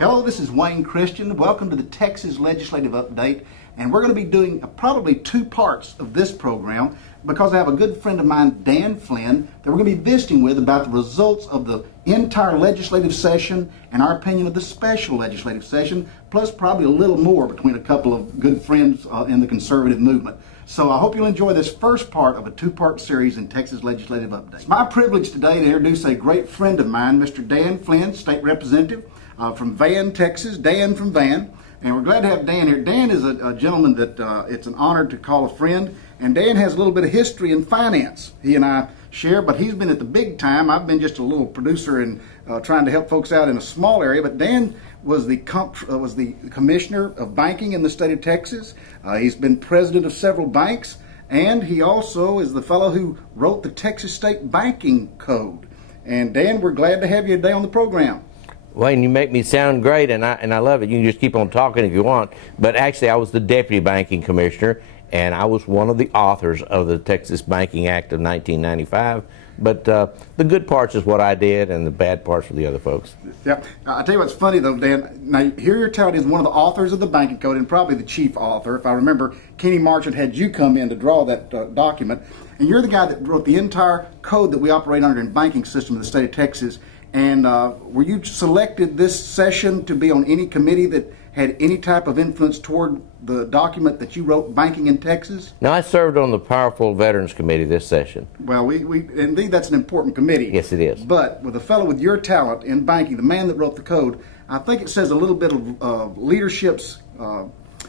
Hello, this is Wayne Christian. Welcome to the Texas Legislative Update. And we're going to be doing probably two parts of this program because I have a good friend of mine, Dan Flynn, that we're going to be visiting with about the results of the entire legislative session and our opinion of the special legislative session, plus probably a little more between a couple of good friends in the conservative movement. So I hope you'll enjoy this first part of a two-part series in Texas Legislative Update. It's my privilege today to introduce a great friend of mine, Mr. Dan Flynn, State Representative from Van, Texas. Dan from Van. And we're glad to have Dan here. Dan is a gentleman that it's an honor to call a friend. And Dan has a little bit of history in finance. He and I share, but he's been at the big time. I've been just a little producer and trying to help folks out in a small area. But Dan was the commissioner of banking in the state of Texas. He's been president of several banks. And he also is the fellow who wrote the Texas State Banking Code. And Dan, we're glad to have you today on the program. Wayne, you make me sound great, and I love it. You can just keep on talking if you want. But actually, I was the deputy banking commissioner, and I was one of the authors of the Texas Banking Act of 1995. But the good parts is what I did, and the bad parts are the other folks. Yeah, I'll tell you what's funny, though, Dan. Now, here you're telling is one of the authors of the banking code, and probably the chief author. If I remember, Kenny Marchant had you come in to draw that document. And you're the guy that wrote the entire code that we operate under in the banking system in the state of Texas. And were you selected this session to be on any committee that had any type of influence toward the document that you wrote, Banking in Texas? No, I served on the powerful Veterans Committee this session. Well, indeed, that's an important committee. Yes, it is. But with a fellow with your talent in banking, the man that wrote the code, I think it says a little bit of leadership's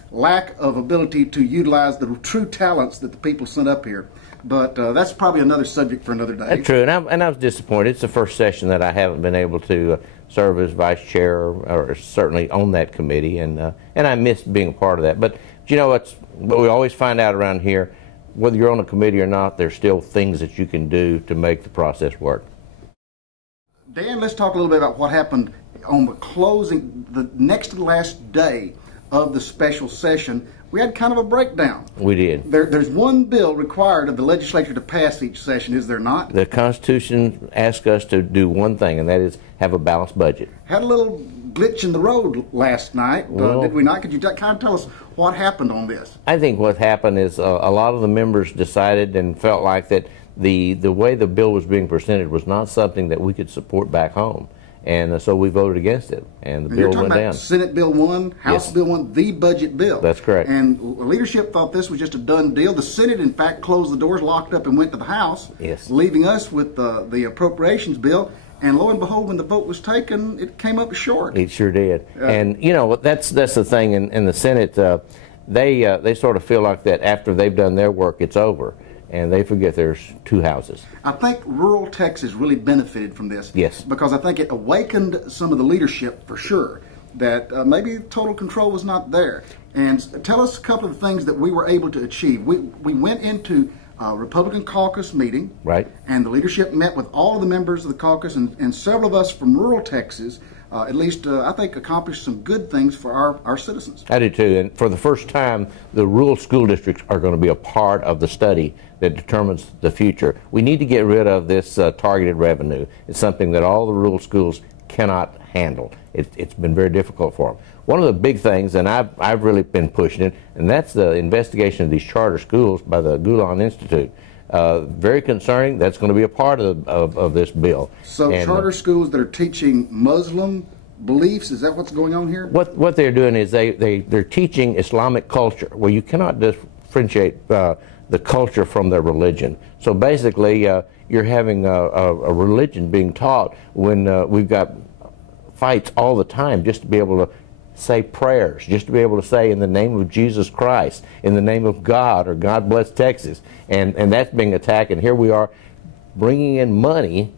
lack of ability to utilize the true talents that the people sent up here. But that's probably another subject for another day. That's true, and I was disappointed. It's the first session that I haven't been able to serve as vice chair or certainly on that committee, and I missed being a part of that. But you know what we always find out around here, whether you're on a committee or not, there's still things that you can do to make the process work. Dan, let's talk a little bit about what happened on the closing, the next to the last day of the special session. We had kind of a breakdown. We did. There's one bill required of the legislature to pass each session, is there not? The Constitution asks us to do one thing, and that is have a balanced budget. Had a little glitch in the road last night, did we not? Could you kind of tell us what happened on this? I think what happened is a lot of the members decided and felt like that the way the bill was being presented was not something that we could support back home. And so we voted against it, and the bill went down. You're talking about Senate Bill 1, House Bill 1, the budget bill. That's correct. And leadership thought this was just a done deal. The Senate, in fact, closed the doors, locked up, and went to the House, leaving us with the appropriations bill. And lo and behold, when the vote was taken, it came up short. It sure did. And you know, that's the thing in the Senate. They sort of feel like that after they've done their work, it's over. And they forget there's two houses. I think rural Texas really benefited from this. Yes. Because I think it awakened some of the leadership, for sure, that maybe total control was not there. And tell us a couple of things that we were able to achieve. We went into a Republican caucus meeting. Right. And the leadership met with all of the members of the caucus, and several of us from rural Texas, at least I think, accomplished some good things for our citizens. I do too. And for the first time, the rural school districts are going to be a part of the study that determines the future. We need to get rid of this targeted revenue. It's something that all the rural schools cannot handle. It's been very difficult for them. One of the big things, and I've really been pushing it, and that's the investigation of these charter schools by the Gulan Institute. Very concerning. That's going to be a part of this bill. So charter schools that are teaching Muslim beliefs, is that what's going on here? What they're doing is they're teaching Islamic culture, where you cannot differentiate the culture from their religion. So basically, you're having a religion being taught when we've got fights all the time just to be able to say prayers, just to be able to say in the name of Jesus Christ, in the name of God, or God bless Texas. And that's being attacked, and here we are bringing in money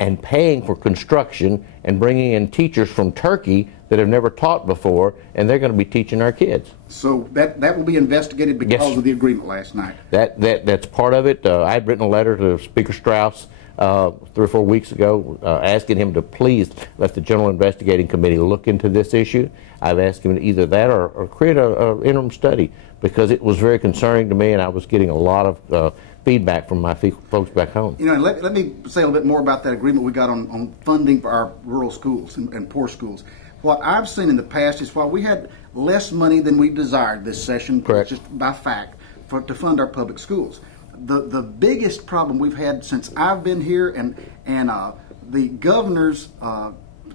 and paying for construction and bringing in teachers from Turkey that have never taught before, and they're going to be teaching our kids. So that will be investigated because of the agreement last night. That's part of it. I had written a letter to Speaker Strauss 3 or 4 weeks ago asking him to please let the General Investigating Committee look into this issue. I've asked him to either that or create an interim study, because it was very concerning to me, and I was getting a lot of feedback from my folks back home. You know, let me say a little bit more about that agreement we got on funding for our rural schools and poor schools. what I've seen in the past is while we had less money than we desired this session, correct, just by fact, to fund our public schools, the biggest problem we've had since I've been here, and the governor's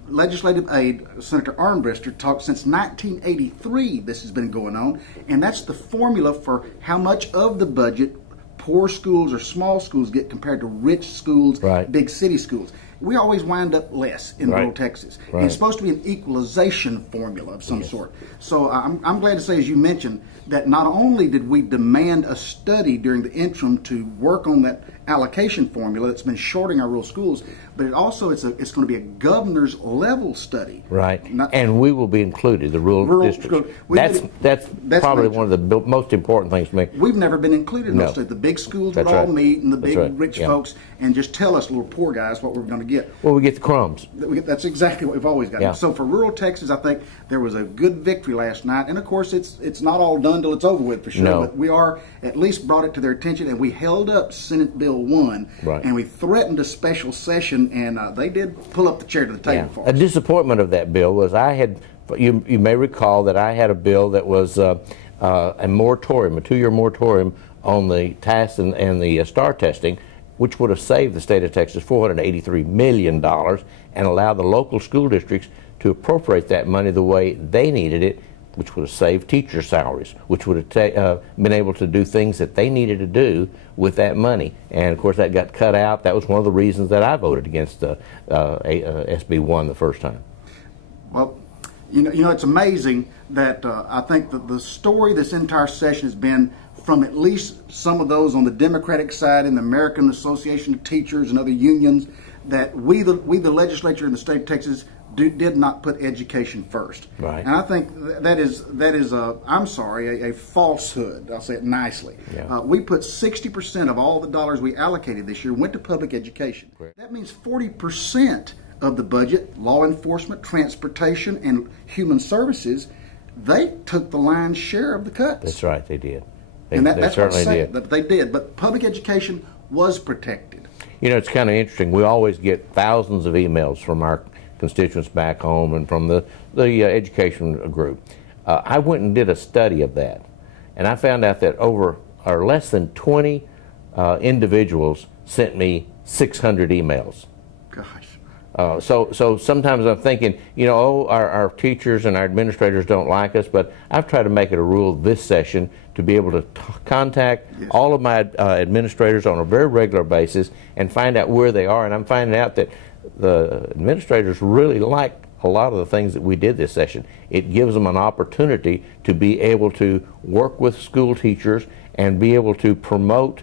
legislative aide, Senator Armbruster, talked since 1983 this has been going on, and that's the formula for how much of the budget poor schools or small schools get compared to rich schools, right, big city schools. We always wind up less in rural Texas. Right. And it's supposed to be an equalization formula of some sort. So I'm glad to say, as you mentioned, that not only did we demand a study during the interim to work on that allocation formula that's been shorting our rural schools, but it also it's going to be a governor's level study. Right. And we will be included, the rural districts. That's probably one of the most important things to me. We've never been included in those studies. The big schools would all meet, and the big rich folks, and just tell us little poor guys what we're going to get. Well, we get the crumbs. That's exactly what we've always got. Yeah. So for rural Texas, I think there was a good victory last night, and of course it's not all done till it's over with for sure. No. But we are at least brought it to their attention, and we held up Senate Bill 1, and we threatened a special session, and they did pull up the chair to the table for us. A disappointment of that bill was I had. You may recall that I had a bill that was a moratorium, a 2-year moratorium on the TAS and the STAR testing, which would have saved the state of Texas $483 million and allowed the local school districts to appropriate that money the way they needed it, which would have saved teacher salaries, which would have been able to do things that they needed to do with that money. And of course that got cut out. That was one of the reasons that I voted against SB 1 the first time. Well, you know, it's amazing that I think that the story this entire session has been, from at least some of those on the Democratic side in the American Association of Teachers and other unions, that we the legislature in the state of Texas did not put education first. Right. And I think that is I'm sorry, a falsehood. I'll say it nicely. Yeah. We put 60% of all the dollars we allocated this year went to public education. Correct. That means 40% of the budget, law enforcement, transportation, and human services, they took the lion's share of the cuts. That's right, they did. They certainly did. That they did. But public education was protected. You know, it's kind of interesting. We always get thousands of emails from our constituents back home and from the education group. I went and did a study of that, and I found out that less than 20 individuals sent me 600 emails. Gosh. So sometimes I'm thinking, you know, our teachers and our administrators don't like us, but I've tried to make it a rule this session to be able to contact all of my administrators on a very regular basis and find out where they are. And I'm finding out that the administrators really like a lot of the things that we did this session. It gives them an opportunity to be able to work with school teachers and be able to promote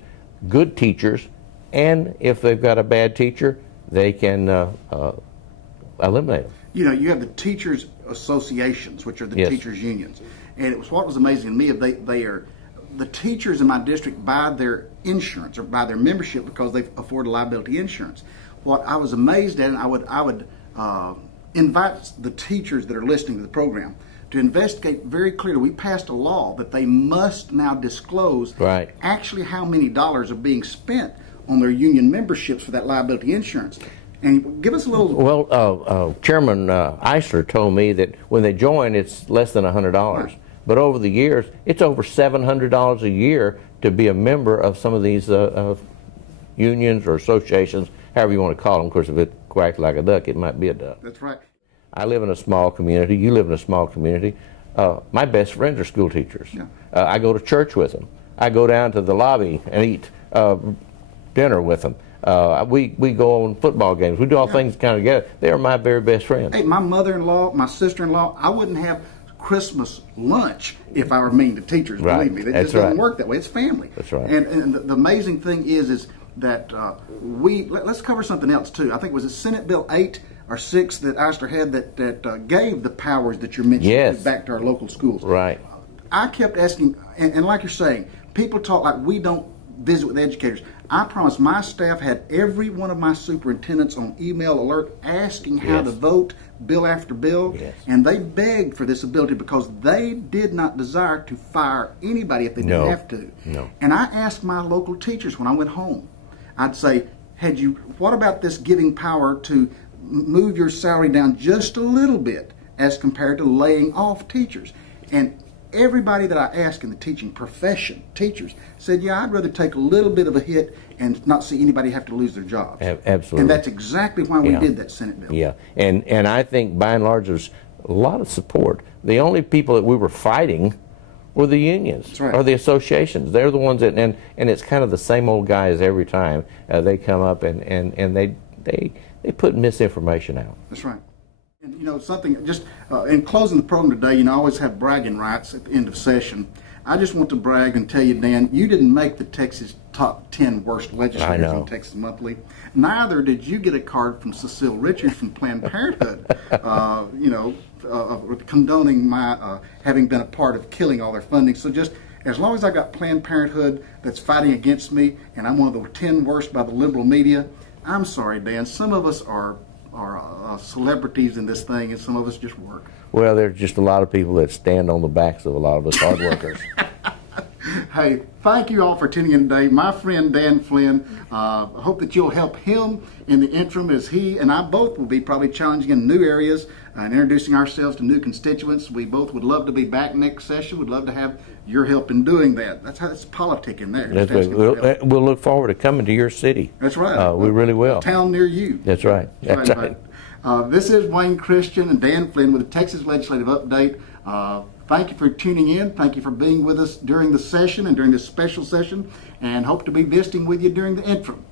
good teachers, and if they've got a bad teacher, they can eliminate them. You know, you have the teachers associations, which are the teachers unions, and what was amazing to me is the teachers in my district buy their insurance or buy their membership because they afford liability insurance. What I was amazed at, and I would invite the teachers that are listening to the program to investigate very clearly. We passed a law that they must now disclose actually how many dollars are being spent on their union memberships for that liability insurance. And give us a little... Well, Chairman Eisler told me that when they join, it's less than $100. Right. But over the years, it's over $700 a year to be a member of some of these unions or associations, however you want to call them. Of course, if it quacks like a duck, it might be a duck. That's right. I live in a small community. You live in a small community. My best friends are school teachers. Yeah. I go to church with them. I go down to the lobby and eat dinner with them. We go on football games. We do all things kind of together. They are my very best friends. Hey, my mother-in-law, my sister-in-law, I wouldn't have Christmas lunch if I were mean to teachers. Believe me, it just doesn't work that way. It's family. That's right. And the amazing thing is that let's cover something else too. I think was it Senate Bill 8 or 6 that Eisler had that gave the powers that you're mentioning back to our local schools. Right. I kept asking, and like you're saying, people talk like we don't visit with educators. I promise my staff had every one of my superintendents on email alert asking how to vote bill after bill, and they begged for this ability because they did not desire to fire anybody if they didn't have to. No. And I asked my local teachers when I went home, I'd say, what about this giving power to move your salary down just a little bit as compared to laying off teachers. And everybody that I asked in the teaching profession, teachers, said, yeah, I'd rather take a little bit of a hit and not see anybody have to lose their jobs. Absolutely. And that's exactly why we did that Senate bill. Yeah, and I think by and large there's a lot of support. The only people that we were fighting were the unions or the associations. They're the ones that, and it's kind of the same old guys every time. They come up and they put misinformation out. That's right. And you know, something, just in closing the program today, you know, I always have bragging rights at the end of session. I just want to brag and tell you, Dan, you didn't make the Texas top 10 worst legislators in Texas Monthly. Neither did you get a card from Cecile Richards from Planned Parenthood, you know, condoning my having been a part of killing all their funding. So just as long as I got Planned Parenthood that's fighting against me, and I'm one of the 10 worst by the liberal media, I'm sorry, Dan. Some of us are celebrities in this thing, and some of us just work. Well, there's just a lot of people that stand on the backs of a lot of us hard workers. Hey, thank you all for tuning in today. My friend Dan Flynn, I hope that you'll help him in the interim, as he and I both will be probably challenging in new areas and introducing ourselves to new constituents. We both would love to be back next session. We'd love to have your help in doing that. That's how it's politic in there. We'll look forward to coming to your city. That's right. We really will. A town near you. That's right. That's right. This is Wayne Christian and Dan Flynn with the Texas Legislative Update. Thank you for tuning in. Thank you for being with us during the session and during this special session, and hope to be visiting with you during the interim.